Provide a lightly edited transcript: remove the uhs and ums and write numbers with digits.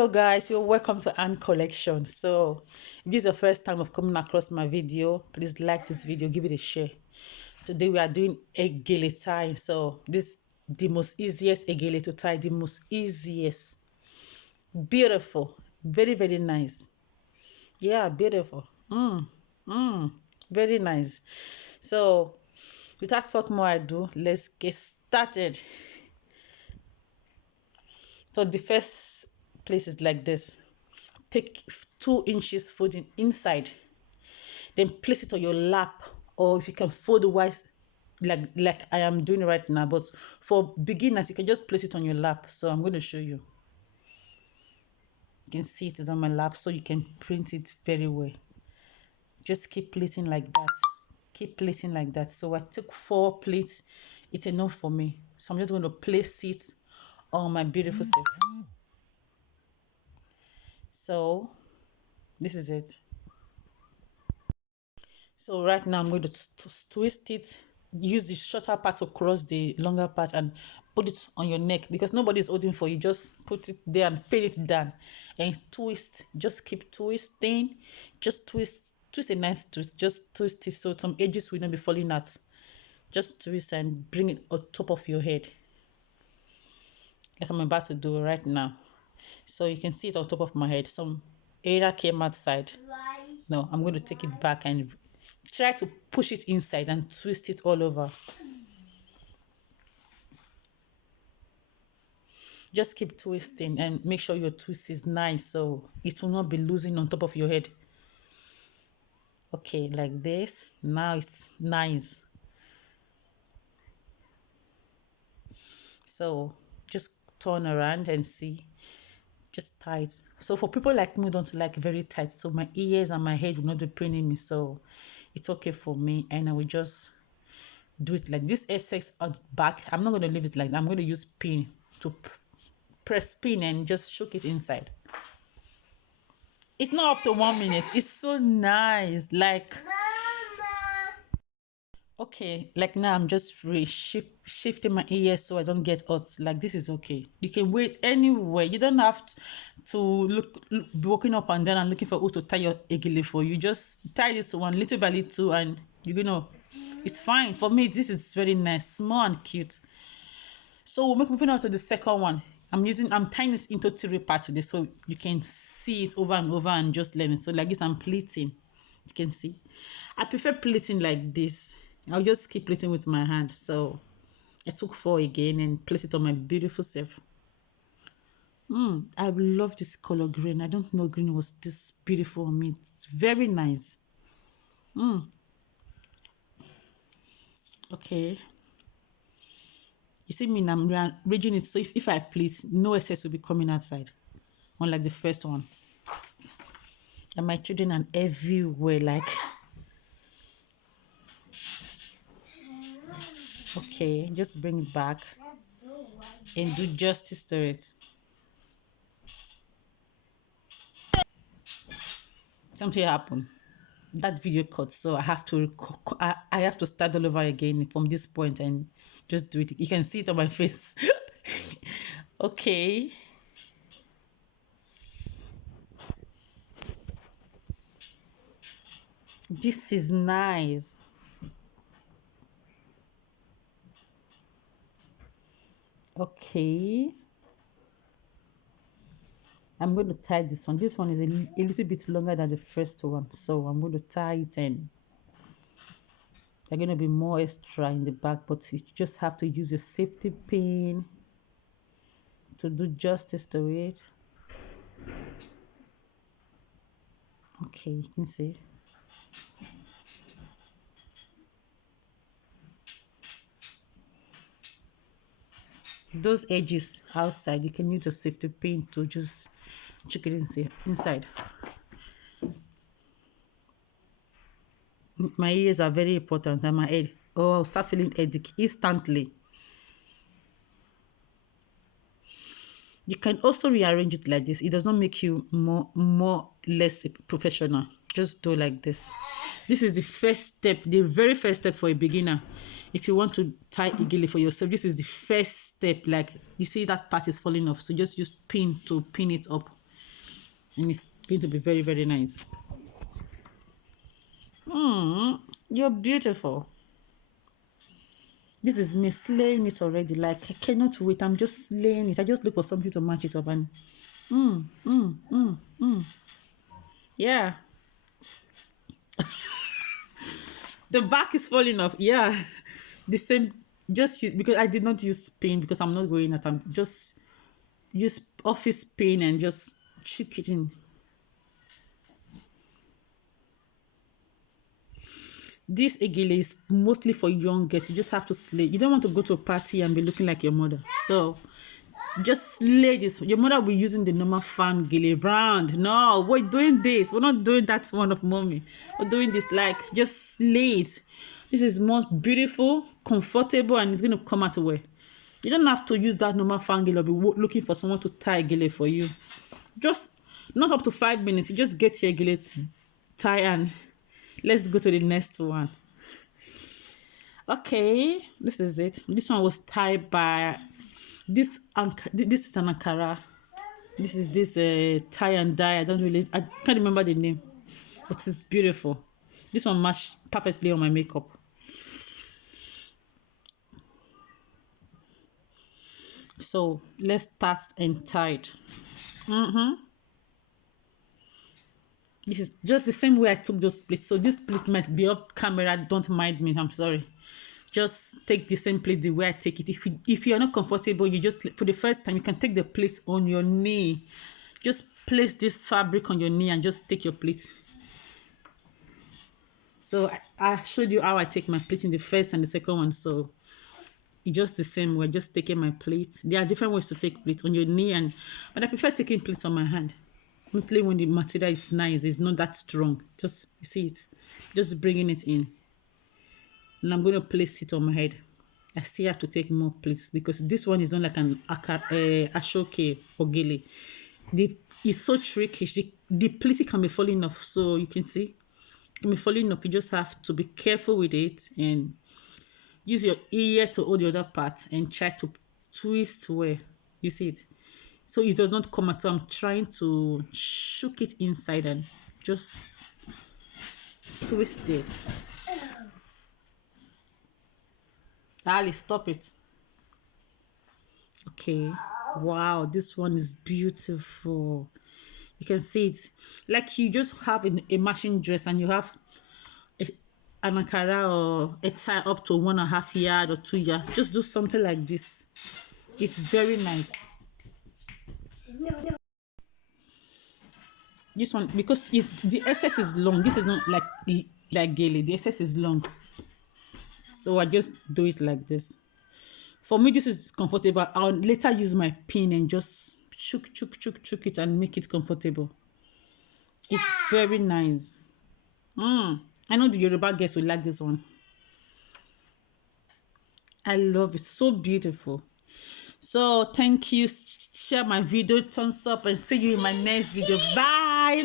Hello guys, you're welcome to Ann Collection. So if this is your first time of coming across my video, please like this video, give it a share. Today we are doing a gele tie. So this the most easiest gele to tie, the most easiest. Beautiful, very nice. Yeah, beautiful. Very nice. So without talk more ado, let's get started. So the first place is like this. Take 2 inches folding inside, then place it on your lap, or if you can fold wise like I am doing right now, but for beginners you can just place it on your lap. So I'm going to show you. You can see it is on my lap, so you can print it very well. Just keep plating like that, keep plating like that. So I took 4 plates, it's enough for me. So I'm just going to place it on my beautiful self. So this is it. So right now I'm going to twist it, use the shorter part to cross the longer part and put it on your neck, because nobody is holding for you. Just put it there and pin it down and twist. Just keep twisting, just twist a nice twist, just twist it so some edges will not be falling out. Just twist and bring it on top of your head like I'm about to do right now. So you can see it on top of my head. Some area came outside. No, I'm going to take it back and try to push it inside and twist it all over. Just keep twisting and make sure your twist is nice so it will not be losing on top of your head. Okay, like this. Now it's nice. So just turn around and see. Just tight. So for people like me who don't like very tight, so my ears and my head will not be paining me, so it's okay for me. And I will just do it like this. Excess at the back, I'm not going to leave it like that. I'm going to use pin to press pin and just shook it inside. It's not up to 1 minute. It's so nice. Like okay, like now I'm just shifting my ears so I don't get hot. Like this is okay. You can wait anywhere. You don't have to look walking up and down and looking for who to tie your gele for. You just tie this one little by little and you're gonna, it's fine. For me, this is very nice, small and cute. So we're moving on to the second one. I'm tying this into 3 parts today so you can see it over and over and just learn it. So like this, I'm pleating. You can see. I prefer pleating like this. I'll just keep pleating with my hand. So I took 4 again and placed it on my beautiful self. I love this color green. I don't know green was this beautiful on me. It's very nice. Okay. You see me, I'm arranging it so if I pleat, no excess will be coming outside. Unlike the first one. And my children are everywhere, like. Okay, just bring it back and do justice to it. Something happened. That video cut, so I have to start all over again from this point and just do it. You can see it on my face. Okay. This is nice. Okay. I'm going to tie this one. This one is a little bit longer than the first one. So I'm going to tie it and they're going to be more extra in the back, but you just have to use your safety pin to do justice to it. Okay, you can see. Those edges outside, you can use a safety pin to just check it inside. My ears are very important and my head. Oh, I'll start feeling headache instantly. You can also rearrange it like this. It does not make you less professional. Just do like this. This is the first step, the very first step for a beginner. If you want to tie a gele for yourself, this is the first step. Like you see that part is falling off, so just use pin to pin it up. and it's going to be very, very nice. You're beautiful. This is me slaying it already. Like, I cannot wait. I'm just slaying it. I just look for something to match it up and yeah. The back is falling off. Yeah. The same, just use, because I did not use pin because I'm not going at. I'm just use office pin and just chick it in. This Gele is mostly for young girls. You just have to slay. You don't want to go to a party and be looking like your mother. So just slay this. Your mother will be using the normal fan Gele round. No, we're doing this. We're not doing that one of mommy. We're doing this like just slay it. This is most beautiful, comfortable, and it's going to come out well. You don't have to use that normal fan Gele or be looking for someone to tie Gele for you. Just not up to 5 minutes. You just get your Gele tie and let's go to the next one. Okay, this is it. This one was tied by this is an Ankara. This is this tie and dye. I can't remember the name, but it's beautiful. This one matched perfectly on my makeup. So let's start and tie it. This is just the same way I took those plates. So this plate might be off camera. Don't mind me. I'm sorry. Just take the same plate the way I take it. If you're not comfortable, you just, for the first time, you can take the plate on your knee. Just place this fabric on your knee and just take your plate. So I showed you how I take my plate in the first and the second one. So it's just the same way. Just taking my plate. There are different ways to take plate on your knee, but I prefer taking plates on my hand. Mostly when the material is nice, it's not that strong. Just, you see it, just bringing it in. And I'm going to place it on my head. I still have to take more plates because this one is not like an ashoke or Gele. It's so tricky. The plate can be falling off. So you can see, it can be falling off. You just have to be careful with it and use your ear to hold the other part and try to twist where you see it. So it does not come out. So I'm trying to shook it inside and just twist it. Ali, stop it. Okay. Wow, this one is beautiful. You can see it. Like you just have a matching dress and you have an Ankara or a tie up to 1.5 yards or 2 yards. Just do something like this. It's very nice. This one, because the excess is long. This is not like Gele. The excess is long. So I just do it like this. For me, this is comfortable. I'll later use my pin and just chook it and make it comfortable. It's very nice. I know the Yoruba girls will like this one. I love it. So beautiful. So thank you. Share my video, thumbs up, and see you in my next video. Bye.